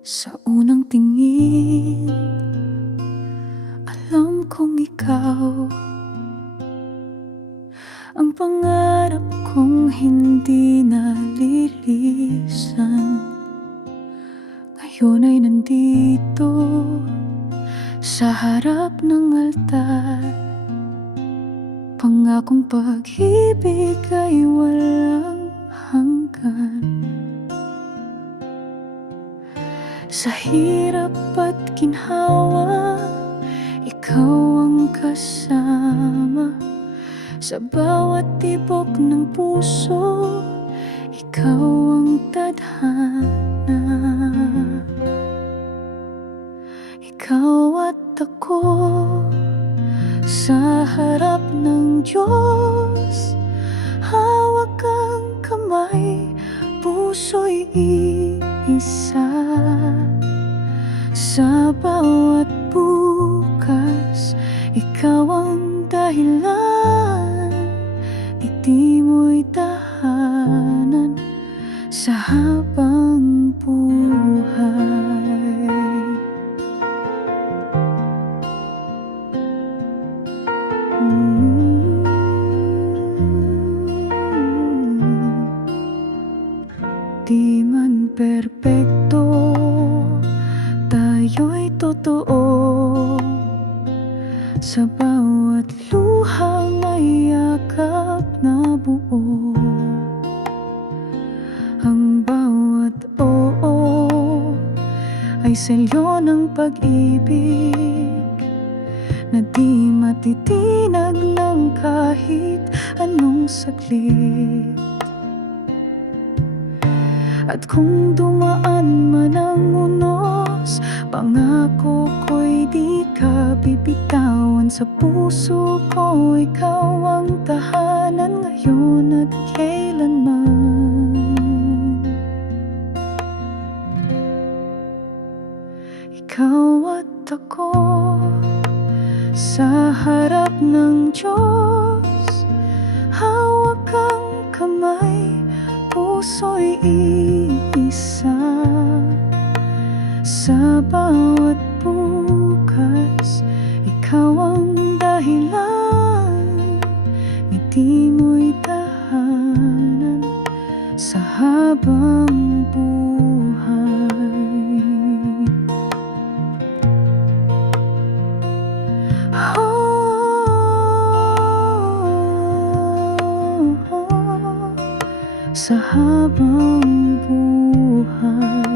Sa unang tingin, alam kong ikaw ang pangarap kong hindi nalilisan. Ngayon ay nandito sa harap ng altar. Pangakong pag-ibig ay walang hanggan. Sa hirap at ginhawa, ikaw ang kasama. Sa bawat tibok ng puso, ikaw ang tadhana. Ikaw at ako sa harap ng Diyos, hawak ang kamay, puso'y iisa. Sa bawat bukas, ikaw ang dahilan, ngiti mo'y tahanan sa habang buhay. Di man perpekto, tayo'y totoo. Sa bawat luha may yakap na buo. Ang bawat oo ay selyo ng pag-ibig na di matitinag ng kahit anong saglit. At kung dumaan man ang unos, pangako ko'y di ka bibitawan. Sa puso ko, ikaw ang tahanan ngayon at kailanman. Ikaw at ako sa harap ng Diyos, hawak ang kamay, puso'y iisa. Sa bawat bukas, ikaw ang dahilan, ngiti mo'y tahanan sa habang buhay. Sa habang buhay.